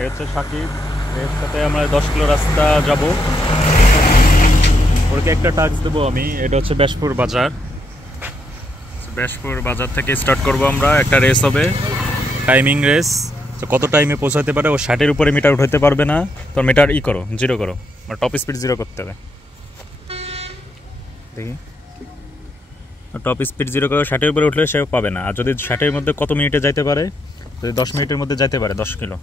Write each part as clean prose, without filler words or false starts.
এ হচ্ছে সাকিব, এর সাথে আমরা 10 কিলো রাস্তা যাব। ওকে একটা টাস্ক দেবো আমি, এটা হচ্ছে বেশপুর বাজার। বেশপুর বাজার থেকে স্টার্ট করব আমরা, একটা রেস হবে, টাইমিং রেস। তো কত টাইমে পৌঁছাতে পারে, ও 60-এর উপরে মিটার উঠাতে পারবে না, তো মিটার করো, জিরো করো, মানে টপ স্পিড জিরো করতে হবে। দেখি টপ স্পিড জিরো করে 60-এর উপরে উঠলে সে পাবে না। আর যদি 60-এর মধ্যে কত মিনিটে যাইতে পারে, যদি 10 মিনিটের মধ্যে যাইতে পারে 10 কিলো।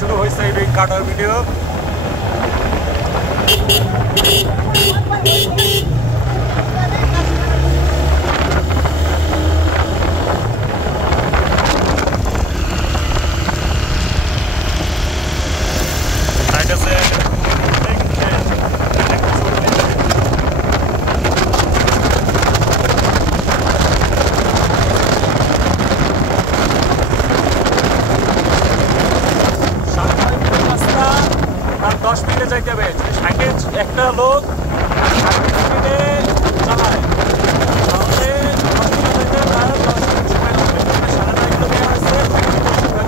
শুরু হয়েছে এই কাটার ভিডিও। যাইতে হবে একটা লোক 60 মিনিটে চালায়, তাহলে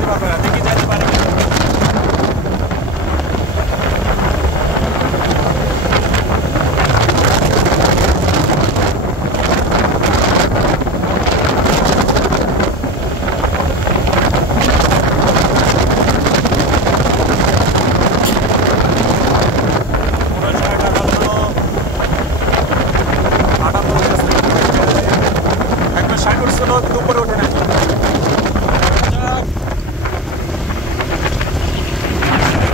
10 দেখি যাইতে পারে। দুপুরে ওঠে না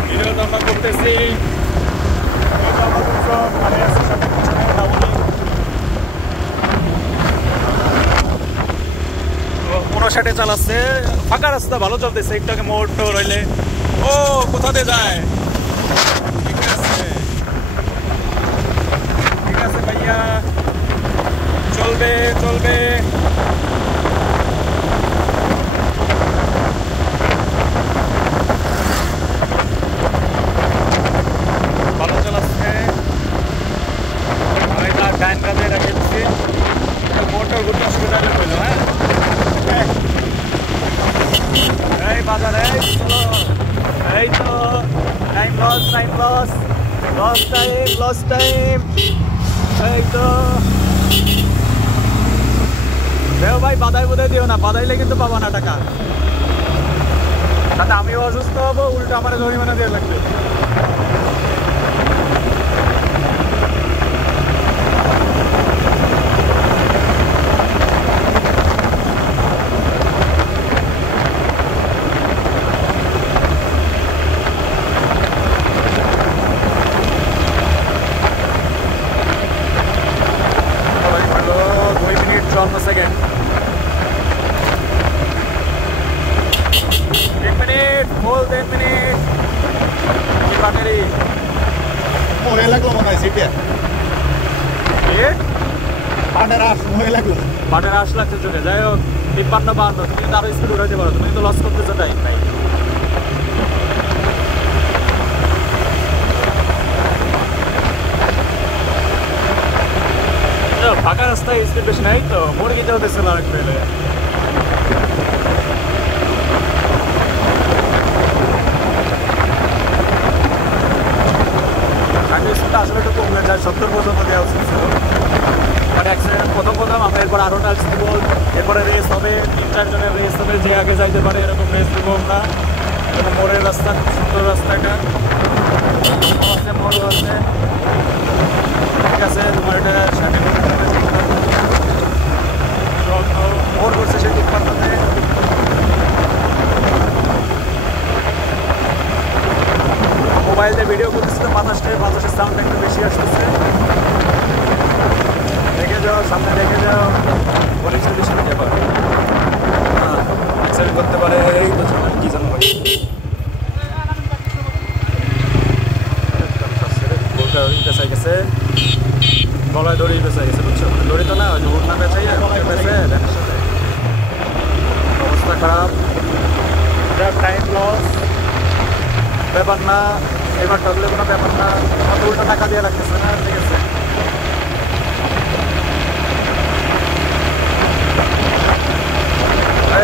ভিডিও আমরা করতেছি। 59-এ চালাচ্ছে, ফাঁকা রাস্তা ভালো চলতেছে, একটাকে মোড় টোর হইলে ও কোথাতে যায়। ঠিক আছে ঠিক আছে ভাইয়া, চলবে চলবে। ভালো চালাচ্ছে, আমি তার ডাইন কাজে রেখে দিচ্ছি, মোটর ঘুরতে অসুবিধা হইলো। হ্যাঁ এই বাজারে চলো, এই তো টাইম লস টাইম। এই তো দেও ভাই, বাধাই বোধহয় দিও না, বাধাইলে কিন্তু পাবা না টাকা। তাতে আমিও অসুস্থ হবো, উল্টো আমার জরিমানা দিয়ে লাগবে। সেকেন্ড 1 মিনিট, ফুল 10 মিনিট। কি ব্যাটারি মনে লাগলো মনে হয় সিটে বাটের আশ লাগছে চলে। যাই হোক 53-52, তুমি কিন্তু আরো স্পিড উঠাইতে পারো, তুমি কিন্তু লস করতেছো টাইম নাই। ফাঁকা রাস্তায় স্পিড বেশি নাই তো, মুরগিটা হতেছিল অনেক পেলে। আসলে একটু কমে যায়, 70 পর্যন্ত দেওয়া উচিত ছিল। বাট অ্যাক্সিডেন্ট প্রথম আমরা এরপর আরও টাচ দিব, এরপরে রেস হবে, 3-4 জনের রেস হবে, যে আগে যাইতে পারে এরকম রেস দেবো আমরা। এরকম মোড়ের রাস্তা, খুব সুন্দর রাস্তাটা আছে, মোড়ও আছে। ঠিক আছে, তোমার এটা মোড় করছে সে ঠিক পারতে। মোবাইল দিয়ে ভিডিও করতেছি তো বাতাসের সাউন্ড একটু বেশি আসতেছে। দেখে যাও, সামনে দেখে যাও, অনেক বেশি নিতে পারে, অ্যাক্সিডেন্ট করতে পারে। এই তো কি জানো পেঁচাই গেছে, গলায় দড়ি পেঁচাই গেছে, বুঝছো? দড়ি তো না, ওই হুড না পেঁচাই পেঁচে ভ্যানের সাথে অবস্থা খারাপ, টাইম লস। ব্যাপার না, এবার টগলে কোনো ব্যাপার না, কত উল্টা টাকা দিয়ে রাখতেছে না, ঠিক আছে।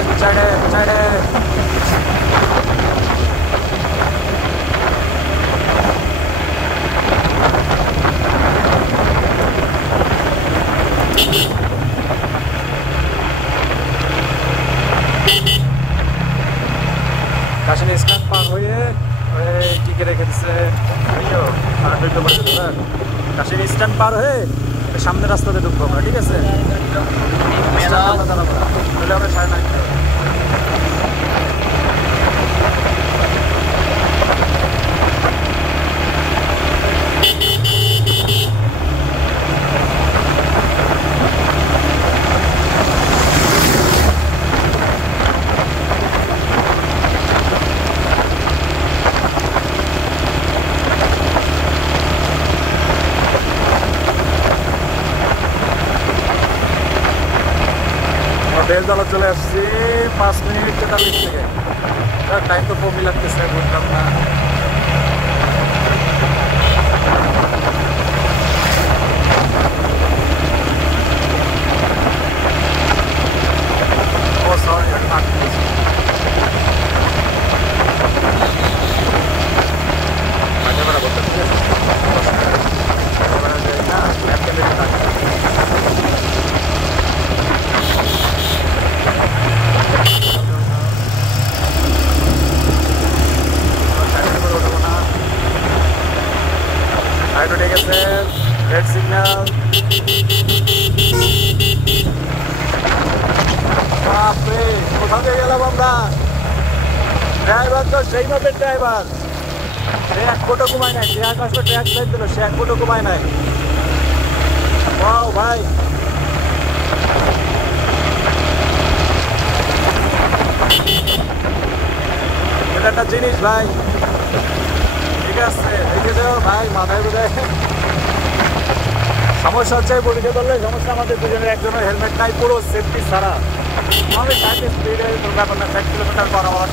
পিছাড়ে পিছাড়ে কাশিনী স্ট্যান্ড পার হয়ে কি কে রেখে দিচ্ছে, কাশিনী স্ট্যান্ড পার হয়ে সামনের রাস্তাতে ঢুকবো আমরা, ঠিক আছে? তাহলে আমরা 9:30 বেলতলা চলে আসছি 5 মিনিট 43 সেকেন্ড। টাইম তো কমই লাগতেছে, বুঝলাম না। ও সরি, আমি মার্ক করেছি। মাঝে বেড়া বলতে ঠিক আছে, না ল্যাপটপে দেখে থাকবে। ঠিক আছে, রেড সিগন্যাল। বাপরে, কোথা দিয়ে গেলাম আমরা? ড্রাইভার তো সেই মাপের ড্রাইভার, সে 1 ফুটও কমায় নাই, সে আকাশে ট্র্যাক সাইড দিল, সে 1 ফুটও কমায় নাই। ওয়াও ভাই, এটা একটা জিনিস ভাই, ঠিক আছে? দেখে যাও ভাই, মাথায় বোধহয় সমস্যা হচ্ছে, পুলিশে ধরলে সমস্যা। আমাদের দুজনের একজনের হেলমেট নাই, পুরো সেফটি ছাড়া। আমি 60 স্পিডে তোর ব্যাপার না, 60 kilometre per hour.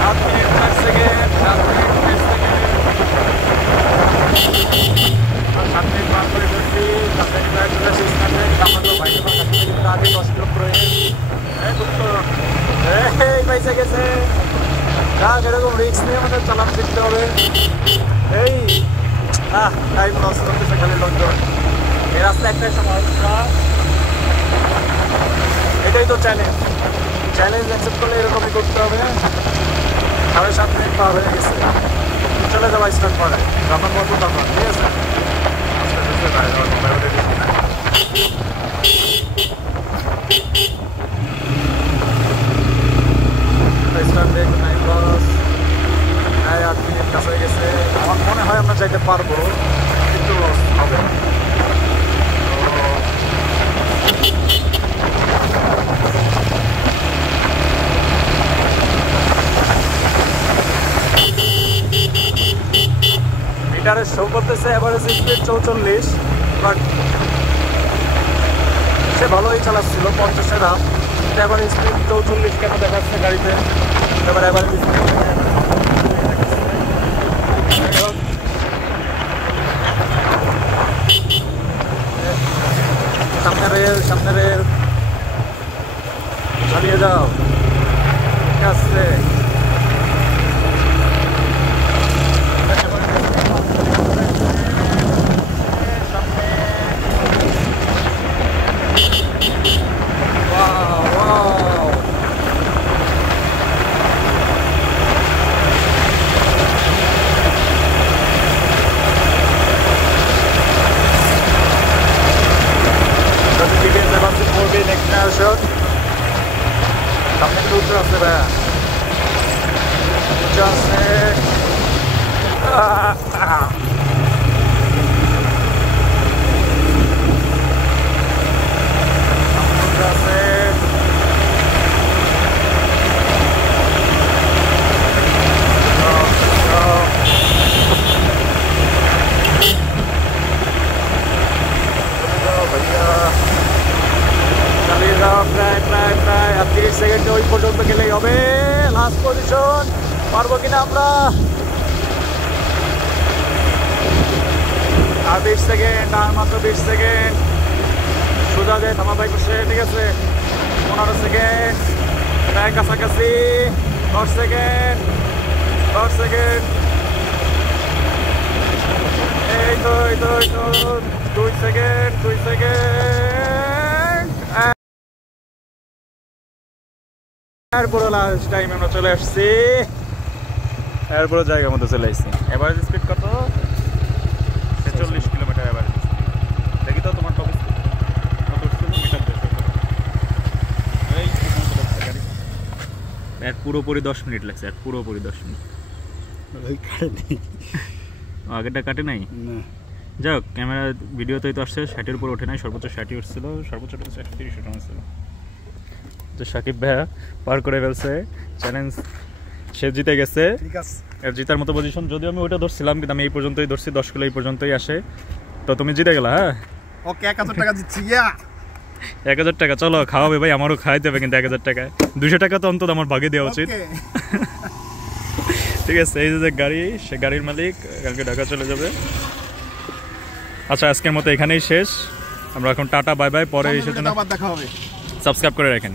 7 minute 4 second, 7 minute 20 second, 7 minute পার করে ফেলছি। কাছাকাছি প্রায় চলে আসি স্ট্যান্ডে। আমাদের বাইরে কাছাকাছি কিন্তু আগে 10 কিলোমিটার এই পয়সা গেছে। যাক, এরকম রিক্স নিয়ে আমাদের চালান শিখতে হবে। এই টাইম লস করতেছে খালি লোকজন। এই রাস্তা একটাই সমস্যা, এটাই তো চ্যালেঞ্জ। চ্যালেঞ্জ অ্যাকসেপ্ট করলে এরকমই করতে হবে। 7.5 মিনিট পার হয়ে গেছে, চলে যাবো স্টার্ট করে যখন বলবো তখন, ঠিক আছে? স্টার্ট টাইম লস 8 মিনিট কাছে হয়ে গেছে। আমার মনে হয় আমরা যাইতে পারবো, কিন্তু লস হবে। মিটারে শো করতেছে এভারেজ স্পিড 44, বাট সে ভালোই চালাচ্ছিল, 50-এর দাম। এভারেজ স্পিড 44 কেন দেখাচ্ছে গাড়িতে? এবার এভারেজ স্পিড সামনে রেল চালিয়ে যাও, ঠিক আছে? সামনে কিন্তু উঠতে আসছে ভাইয়া, উঠতে আসছে। লাস্ট পজিশন, পারবো কিনা আমরা? আর 20 সেকেন্ড, আর মাত্র 20 সেকেন্ড। সোজা যায় থামা বাইক বসে, ঠিক আছে? 15 সেকেন্ড, প্রায় কাছাকাছি। 10 সেকেন্ড, 10 সেকেন্ড। এই তো 2 সেকেন্ড, 2 সেকেন্ড। এরপরে লাস্ট টাইম আমরা চলে আসছি, এরপরে জায়গার মধ্যে চলে আসছি। এভারেজ স্পিড কত? 46 কিলোমিটার এভারেজ স্পিড। দেখি তো তোমার টপ স্পিড কত ছিল? মিটার 200। এই গাড়ি এর পুরোপুরি 10 মিনিট লাগছে, আর পুরোপুরি 10 মিনিট। আগেরটা কাটে নাই না। যাক, ক্যামেরা ভিডিওতেই তো আসছে 60-এর উপর ওঠে নাই, সর্বোচ্চ 60 উঠছিল, সর্বোচ্চ 130 উঠানো ছিল। তো সাকিব ভাইয়া পার করে ফেলছে, চ্যালেঞ্জ সে জিতে গেছে। ঠিক আছে, এর জিতার মতো পজিশন। যদিও আমি ওইটা ধরছিলাম, কিন্তু আমি এই পর্যন্তই ধরছি, 10 কিলো এই পর্যন্তই আসে। তো তুমি জিতে গেলা। হ্যাঁ, ওকে 1000 টাকা দিচ্ছি। ইয়া 1000 টাকা। চলো খাওয়াবে ভাই, আমারও খাইতে হবে, কিন্তু 1000 টাকায় 200 টাকা তো অন্তত আমার ভাগে দেওয়া উচিত। ঠিক আছে, এই যে গাড়ি, সে গাড়ির মালিক কালকে ঢাকা চলে যাবে। আচ্ছা, আজকের মতো এখানেই শেষ। আমরা এখন টাটা বাই বাই, পরে এসে দেখা হবে। সাবস্ক্রাইব করে রাখেন।